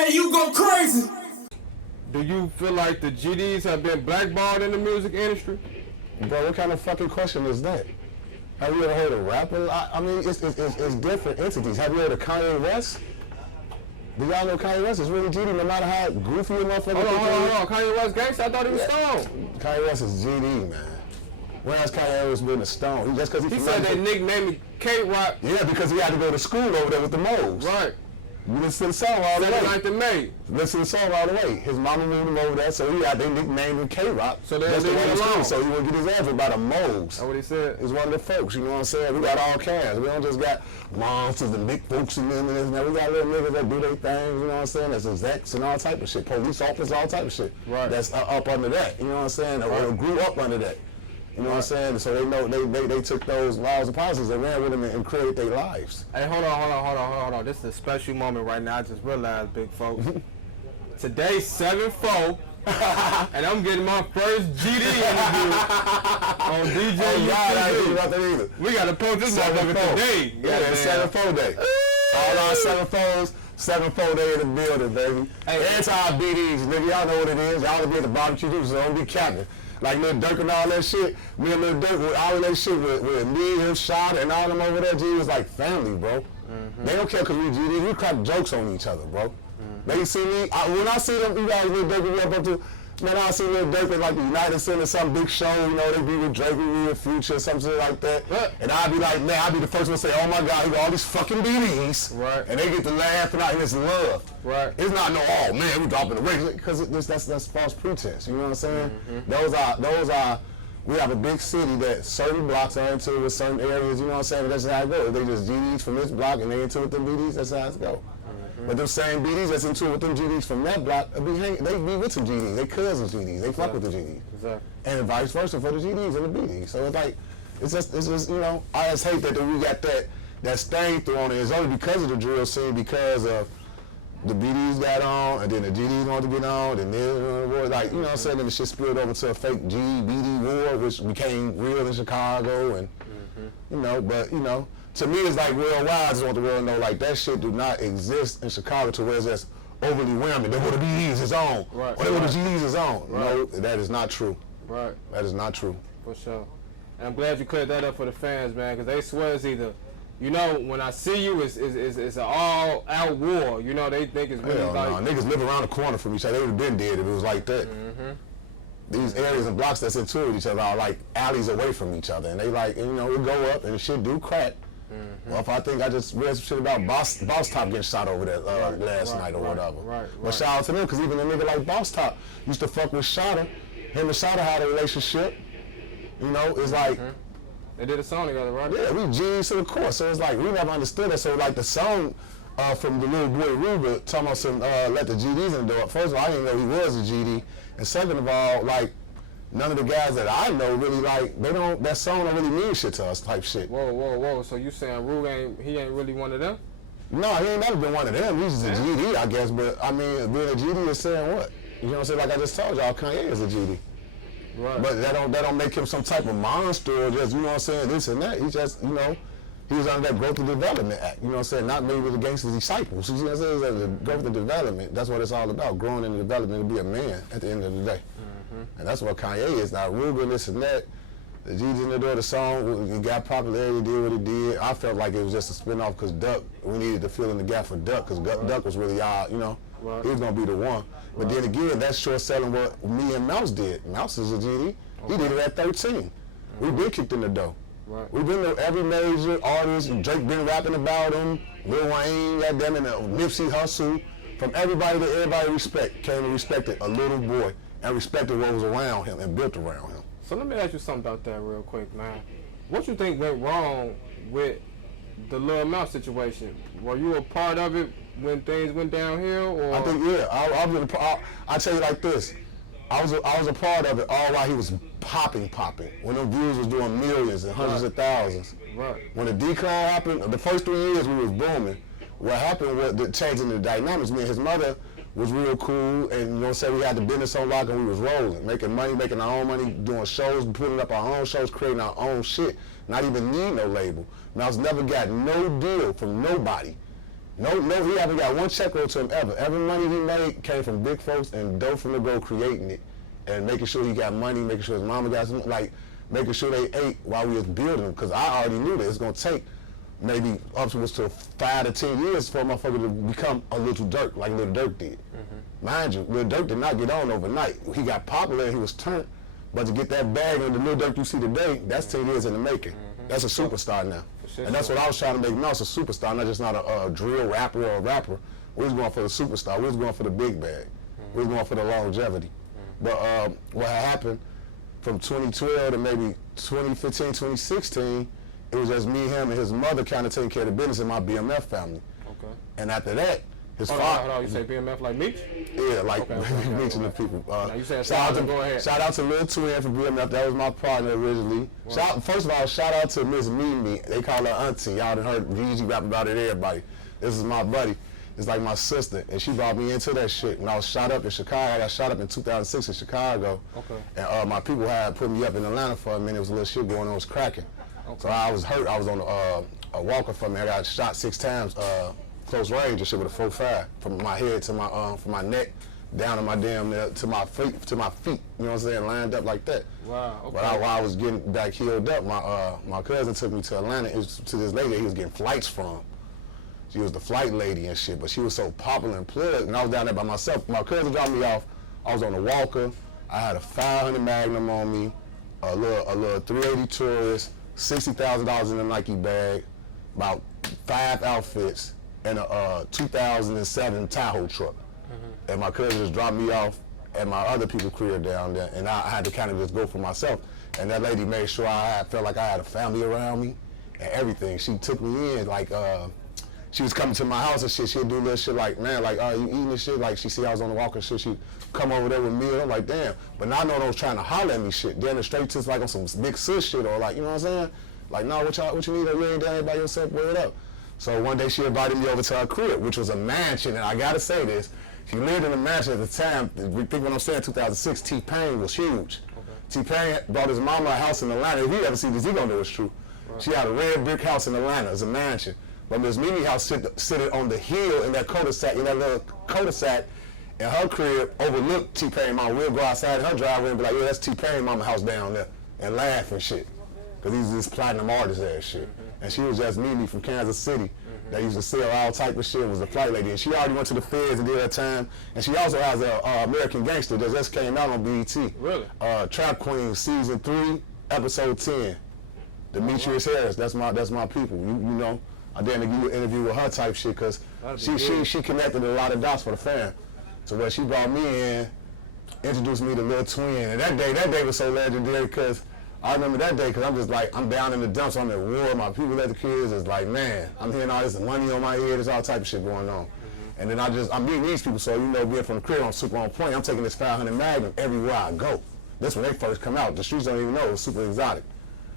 DJ, you go crazy. Do you feel like the GDs have been blackballed in the music industry? Bro, what kind of fucking question is that? Have you ever heard of rapper? I mean, it's different entities. Have you heard of Kanye West? Do y'all know Kanye West is really GD, no matter how goofy a motherfucker is? Hold on. Kanye West gangsta? I thought he was Stone. Kanye West is GD, man. When has Kanye West been a Stone? Just because he said they nicknamed him K-Rock. Yeah, because he had to go to school over there with the moles. Right. You listen to the song all the way. 9th of May. Listen to the song all the way. His mama moved him over there, so they nicknamed him K-Rock. So they went along. So he wouldn't get his ass by the moles. That's what he said. He's one of the folks, you know what I'm saying? We got all kinds. We don't just got monsters and big folks and them and this and that. We got little niggas that do their things, you know what I'm saying? That's execs and all type of shit. Police officers, all type of shit. Right. That's up under that, you know what I'm saying? Or grew up under that. You know what I'm saying? So they know they took those laws and policies and ran with them and created their lives. Hey, hold on. This is a special moment right now. I just realized, big folks. Today's 7/4, and I'm getting my first GD interview on DJUTV. We got to post this motherfucker today. Yeah, it's 7/4 day. All our 7/4s. 7/4 day in the building, baby. Hey, anti-BDs, nigga. Y'all know what it is. Y'all be at the barbecue, so don't be capping. Like Lil Durk and all that shit, me and Lil Durk with all of that shit with me, him, Shot, and all them over there, G, was like family, bro. They don't care because we GDs, we crack jokes on each other, bro. They see me, when I see them, you guys, Lil Durk, we up to, man, I see Lil Durk in like the United Center, some big show, you know, they be with Drake, we with Future, something like that. And I'd be like, man, I'd be the first one to say, oh my God, he got all these fucking BDs. Right. And they get to laugh and it's love. Right. It's not no, oh man, we dropping the rate, because that's false pretense, you know what I'm saying? Those are, we have a big city that certain blocks are into with certain areas, you know what I'm saying? But that's how it goes. They just GDs from this block and they into with them BDs, that's how it goes. But them same BDs that's into it with them GDs from that block, they be with some GDs. They cousins GDs. They fuck with the GDs. Exactly. And vice versa for the GDs and the BDs. So it's like, it's just you know, I just hate that we got that stain thrown in. It's only because of the drill scene, because of the BDs got on, and then the GDs wanted to get on, and then like, you know what I'm saying, then the shit spilled over to a fake GD-BD war, which became real in Chicago, and you know, but you know, to me, it's like worldwide. I just want the world to know, like, that shit do not exist in Chicago to where it's just overly whelming. They want the BDs is on. Right. Or they want the GDs is on. Right. No, that is not true. Right. That is not true. For sure. And I'm glad you cleared that up for the fans, man, because they swear it's either, you know, when I see you, it's an all-out war. You know, they think it's really like... No, niggas live around the corner from each other. They would have been dead if it was like that. These areas and blocks that's into with each other are like alleys away from each other. And they like, you know, it go up and the shit do crack. Well, if I think I just read some shit about Boss Top getting shot over there last night or whatever. But shout out to them, because even a nigga like Boss Top used to fuck with Shotta. Him and Shotta had a relationship. You know, it's like... They did a song together, right? Yeah, we G's to the core. So it's like, we never understood that. So like the song from the little boy Rooga talking about some let the GDs in the door. First of all, I didn't know he was a GD. And second of all, like, none of the guys that I know really like, that song don't really mean shit to us type shit. Whoa. So you saying Rooga he ain't really one of them? No, he ain't never been one of them. He's just a GD, I guess. But I mean, being a GD is saying what? You know what I'm saying? Like I just told y'all, Kanye is a GD. Right. But that don't make him some type of monster or just, you know what I'm saying, this and that. He just, you know, he was under that Growth and Development Act. You know what I'm saying? Not maybe the gangster's disciples. You know what I'm saying? It's the growth and development. That's what it's all about. Growing and developing to be a man at the end of the day. And that's what Kanye is. Now, Rooga, this and that, the G's in the door, the song, it got popularity, did what it did. I felt like it was just a spin-off because Duck, we needed to fill in the gap for Duck, because Duck was really you know, he was going to be the one. But then again, that's short selling what me and Mouse did. Mouse is a GD. He did it at 13. We've been kicked in the door. Right. We've been to every major artist. Drake been rapping about him. Lil Wayne, goddamn it, Nipsey Hussle. From everybody that everybody came and respected a little boy and respected what was around him and built around him. So let me ask you something about that real quick, man. What you think went wrong with the Lil Mouse situation? Were you a part of it when things went downhill, or? I think, yeah. I tell you like this. I was a part of it all while he was popping. When them views was doing millions and hundreds of thousands. Right. When the decline happened, the first 3 years we was booming. What happened was the changing the dynamics. Me and his mother was real cool, and you know what I'm saying, we had the business on lock and we was rolling, making money, making our own money, doing shows, putting up our own shows, creating our own shit, not even need no label. Mouse never got no deal from nobody. No, he haven't got one check wrote to him ever. Every money he made came from big folks and dope from the go creating it and making sure he got money, making sure his mama got some, like, making sure they ate while we was building them. Because I already knew that it's going to take maybe upwards to 5 to 10 years for a motherfucker to become a Little Durk, like Little Durk did. Mind you, Little Durk did not get on overnight. He got popular and he was turned. But to get that bag on the Little Durk you see today, that's 10 years in the making. That's a superstar now. And that's what I was trying to make now. It's a superstar, not just not a drill rapper or a rapper. We was going for the superstar. We was going for the big bag. We was going for the longevity. But what had happened from 2012 to maybe 2015, 2016, it was just me, him, and his mother kind of taking care of the business in my BMF family. Okay. And after that, his father. Hold on, you say BMF like Meech? Yeah, like Meech and the people. Now you said shout out to, go ahead. Shout out to Lil Twin for BMF. That was my partner originally. Wow. First of all, shout out to Miss Mimi. They call her Auntie. Y'all done heard Gigi rap about it, everybody. This is my buddy. It's like my sister, and she brought me into that shit. When I was shot up in Chicago, I got shot up in 2006 in Chicago. Okay. And my people had put me up in Atlanta for a minute. It was a little shit going on, it was cracking. Okay. So I was hurt. I was on a walker for me. I got shot 6 times, close range and shit with a 4.5 from my head to my from my neck down to my damn to my feet. You know what I'm saying? Lined up like that. Wow. Okay. But while I was getting back healed up, my cousin took me to Atlanta. It was to this lady he was getting flights from. She was the flight lady and shit, but she was so popular and plugged, and I was down there by myself. My cousin dropped me off. I was on a walker. I had a 500 Magnum on me, a little 380 Tourist, $60,000 in a Nike bag, about 5 outfits, and a 2007 Tahoe truck. And my cousin just dropped me off at my other people's crib down there, and I had to kind of just go for myself. And that lady made sure I felt like I had a family around me and everything. She took me in like. She was coming to my house and shit. She'd do little shit like, man, like, you eating this shit? Like, she see I was on the walk and shit. She'd come over there with me. I'm like, damn. But now I know they was trying to holler at me shit. Then straight to like on some big sis shit or like, you know what I'm saying? Like, no, what you need? You ain't down here by yourself, word up. So one day she invited me over to her crib, which was a mansion. And I gotta say this, she lived in a mansion at the time. Think what I'm saying, 2006, T-Pain was huge. Okay. T-Pain brought his mama a house in Atlanta. If he ever see this, he gonna know it's true. Right. She had a red brick house in Atlanta. It's a mansion. But Miss Mimi house sitting on the hill in that cul-de-sac, in that little cul-de-sac, and her crib overlooked T-Pain mama. We'll go outside in her driveway and be like, yeah, that's T-Pain mama house down there, and laugh and shit. Because he's this platinum artist ass shit. And she was just Mimi from Kansas City that used to sell all type of shit, was the flight lady. And she already went to the feds and did her time. And she also has a American Gangster that just came out on BET. Really? Trap Queen, season 3, episode 10. Demetrius Harris, that's my people, you know. I did an interview with her type shit because she connected a lot of dots for the fam. So when she brought me in, introduced me to Lil Twin, and that day was so legendary because I remember that day because I'm just like, I'm down in the dumps, I'm at war, my people at the kids is like, man, I'm hearing all this money on my head, there's all type of shit going on. And then I'm meeting these people, so you know, being from the crib, I'm super on point. I'm taking this 500 Magnum everywhere I go. This when they first come out, the streets don't even know, it was super exotic.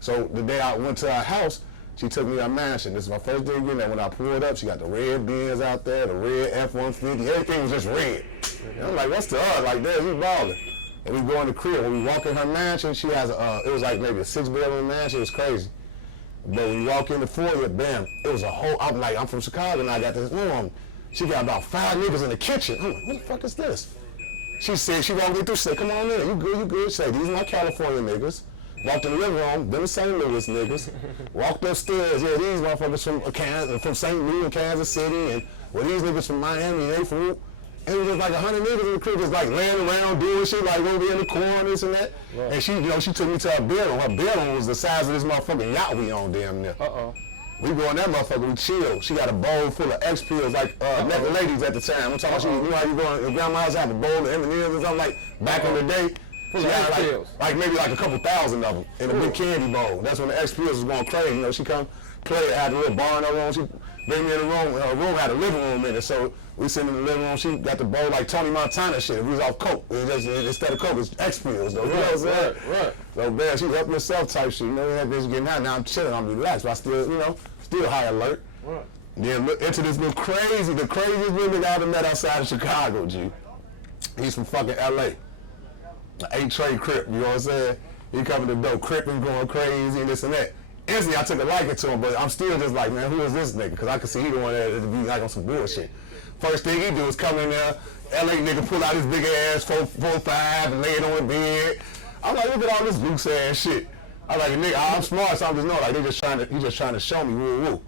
So the day I went to her house, she took me to a mansion. This is my first day again. When I pulled up, she got the red Benz out there, the red F-150. Everything was just red. And I'm like, what's the other? Like, damn, you balling. And we go in the crib. When we walk in her mansion, she has it was like maybe a 6-bedroom mansion. It was crazy. But when we walk in the foyer, bam, it was a whole, I'm from Chicago and I got this room. She got about 5 niggas in the kitchen. I'm like, what the fuck is this? She said, she walked me through, she said, come on in, you good. She said, these are my California niggas. Walked in the living room, them St. Louis niggas. Walked upstairs, yeah, these motherfuckers from St. Louis and Kansas City, and these niggas from Miami, they from, and it was just like 100 niggas in the crib, just like laying around doing shit, like over in the corner, this and that. Right. And she took me to her bedroom. Her bedroom was the size of this motherfucking yacht we on damn near. We go in that motherfucker, we chill. She got a bowl full of X pills, like naked ladies at the time. I'm talking about, you know how you go, your grandma's have a bowl of M&M's or something, like back in the day. She had like maybe like a couple thousand of them in a big candy bowl. That's when the X pills was going crazy. You know, she come play, had a little bar in her room. She bring me in the room. Her room had a living room in it, so we sitting in the living room. She got the bowl like Tony Montana shit. If we was off coke, instead of coke, it's X pills though. You know what I'm saying? Right. So man, she helping herself type shit. You know, that bitch getting hot. Now I'm chilling, I'm relaxed, but I still high alert. Right. Then look into this the craziest nigga I ever met outside of Chicago, G. He's from fucking LA. Aint Trey Crip, you know what I'm saying? He coming to the door, cripping, going crazy and this and that. instantly I took a liking to him, but I'm still just like, man, who is this nigga? Because I could see he the one that to be like on some bullshit. First thing he do is come in there, LA nigga pull out his big ass 4.5 and lay it on the bed. I'm like, look at all this loose ass shit. I'm like, nigga, I'm smart, so I'm just know like he just trying to show me woo.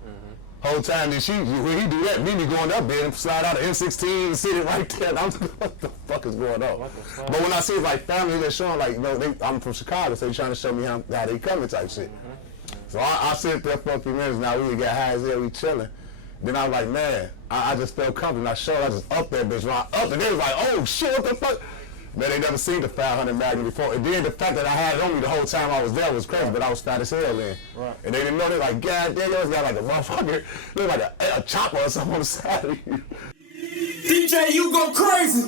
Whole time that when he do that, me going up there and slide out of N16 and sit it right there. And I'm like, what the fuck is going on? But when I see it's like family, they're showing like, you know, I'm from Chicago, so they're trying to show me how they coming type shit. So I sit there for a few minutes. Now we got high as hell, we chilling. Then I was like, man, I just felt comfortable. I showed, I just up that bitch, right up, and they was like, oh shit, what the fuck? Man, they never seen the 500 Magnum before. And then the fact that I had it on me the whole time I was there was crazy, but I was fat as hell then. Right. And they didn't know, they like, God damn, yours got like a motherfucker, look like a chopper or something on the side of you. DJ, you go crazy.